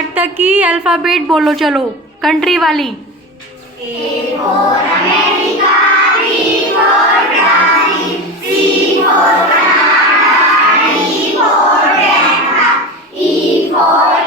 8 तक की अल्फ़ाबेट बोलो, चलो कंट्री वाली। A for America, B for Brazil, C for Canada, D for Denmark, E for